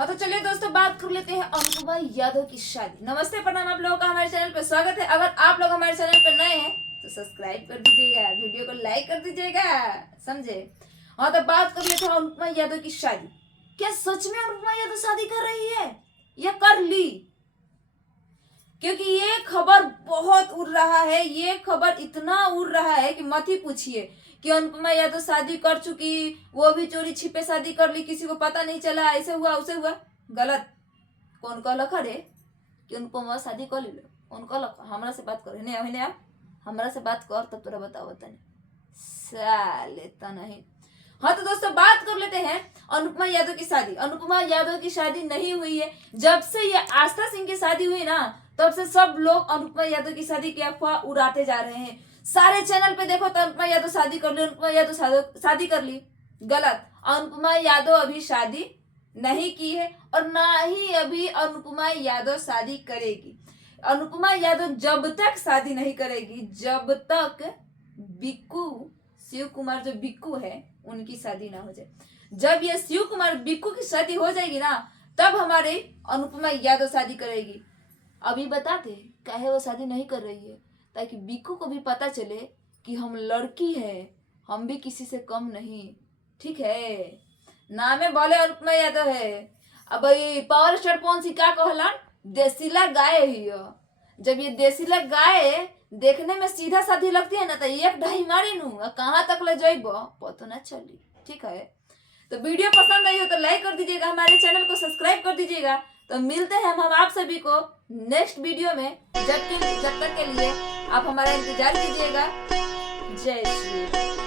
हाँ तो चलिए दोस्तों बात कर लेते हैं अनुपमा यादव की शादी। नमस्ते प्रणाम, आप लोगों का हमारे चैनल पे स्वागत है। अगर आप लोग हमारे चैनल पे नए हैं तो सब्सक्राइब कर दीजिएगा, वीडियो को लाइक कर दीजिएगा, समझे। हाँ तो बात कर लेते हैं अनुपमा यादव की शादी। क्या सच में अनुपमा यादव शादी कर रही है या कर ली? क्योंकि ये खबर बहुत उड़ रहा है, ये खबर इतना उड़ रहा है कि मत ही पूछिए कि अनुपमा यादव शादी कर चुकी, वो भी चोरी छिपे शादी कर ली, किसी को पता नहीं चला, ऐसे हुआ उसे हुआ। गलत। कौन कहलक रे कि अनुपमा शादी कर ली? कौन कहलक? हमरा से बात कर, हिने आप हमरा से बात कर, तब तोरा बताओ तनी साले त नहीं। हाँ तो दोस्तों बात कर लेते हैं अनुपमा यादव की शादी। अनुपमा यादव की शादी नहीं हुई है। जब से ये आस्था सिंह की शादी हुई ना, तब से सब लोग अनुपमा यादव की शादी की अफवाह उड़ाते जा रहे हैं। सारे चैनल पे देखो तो अनुपमा यादव शादी कर ली, अनुपमा यादव शादी कर ली। गलत। अनुपमा यादव अभी शादी नहीं की है और ना ही अभी अनुपमा यादव शादी करेगी। अनुपमा यादव जब तक शादी नहीं करेगी, जब तक बिक्कू शिव कुमार जो बिक्कू है उनकी शादी ना हो जाए। जब ये शिव कुमार बिक्कू की शादी हो जाएगी ना, तब हमारे अनुपमा यादव शादी करेगी। अभी बताते काहे वो शादी नहीं कर रही है, ताकि बिक्कू को भी पता चले कि हम लड़की है, हम भी किसी से कम नहीं। ठीक है, नामे बोले अनुपमा यादव है। अब ये पावर स्टार कौन सी का कहलन? देसीला गाय ही हो। जब ये देसीला गाय देखने में सीधा साधी लगती है ना, तो एक ढाई मारी नू कहाँ तक ले जाइबो पता ना चली। ठीक है, तो वीडियो पसंद आई हो तो लाइक कर दीजिएगा, हमारे चैनल को सब्सक्राइब कर दीजिएगा। तो मिलते हैं हम आप सभी को नेक्स्ट वीडियो में। जब तक के लिए आप हमारा इंतजार कीजिएगा। जय श्री राम।